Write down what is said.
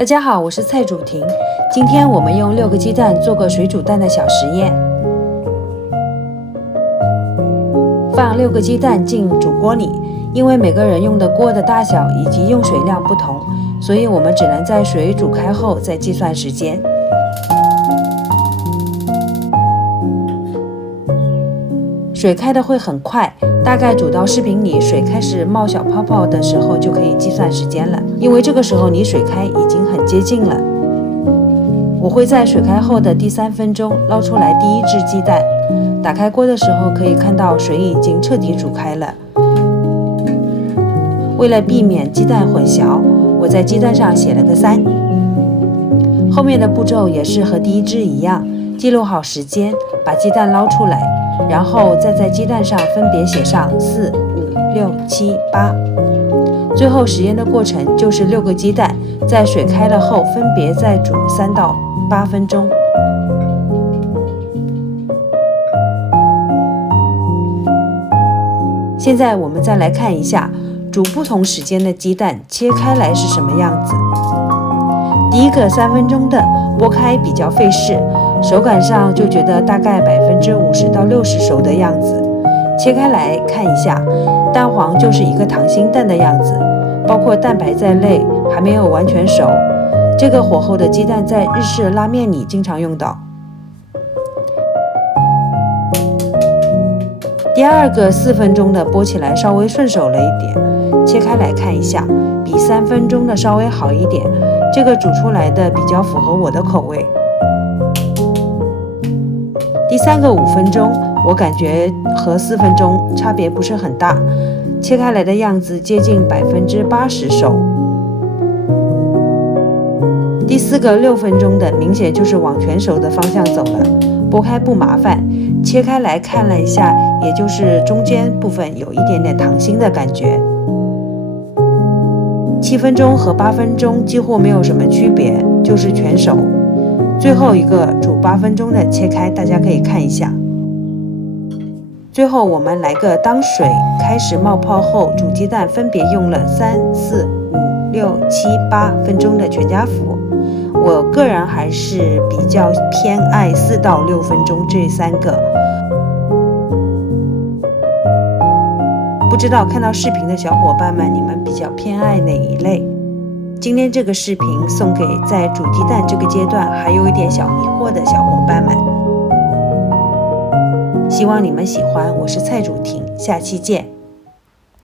大家好，我是蔡主婷。今天我们用6个鸡蛋做个水煮蛋的小实验。放6个鸡蛋进煮锅里，因为每个人用的锅的大小以及用水量不同，所以我们只能在水煮开后再计算时间。水开的会很快，大概煮到视频里水开始冒小泡泡的时候就可以计算时间了，因为这个时候离水开已经很接近了。我会在水开后的第3分钟捞出来第1只鸡蛋，打开锅的时候可以看到水已经彻底煮开了。为了避免鸡蛋混淆，我在鸡蛋上写了个3。后面的步骤也是和第1只一样，记录好时间，把鸡蛋捞出来，然后再在鸡蛋上分别写上4、5、6、7、8。最后实验的过程就是6个鸡蛋在水开了后分别再煮3到8分钟。现在我们再来看一下煮不同时间的鸡蛋切开来是什么样子。第一个3分钟的剥开比较费事，手感上就觉得大概50%到60%熟的样子。切开来看一下，蛋黄就是一个溏心蛋的样子，包括蛋白在内还没有完全熟。这个火候的鸡蛋在日式拉面里经常用到。第二个4分钟的剥起来稍微顺手了一点，切开来看一下，比3分钟的稍微好一点，这个煮出来的比较符合我的口味。第3个5分钟，我感觉和4分钟差别不是很大，切开来的样子接近80%熟。第4个6分钟的明显就是往全熟的方向走了，剥开不麻烦，切开来看了一下，也就是中间部分有一点点溏心的感觉。7分钟和8分钟几乎没有什么区别，就是全熟。最后一个煮8分钟的切开，大家可以看一下。最后我们来个当水开始冒泡后，煮鸡蛋分别用了3、4、5、6、7、8分钟的全家福。我个人还是比较偏爱4到6分钟这3个。不知道看到视频的小伙伴们，你们比较偏爱哪一类？今天这个视频送给在煮鸡蛋这个阶段还有一点小迷惑的小伙伴们，希望你们喜欢。我是蔡主婷，下期见。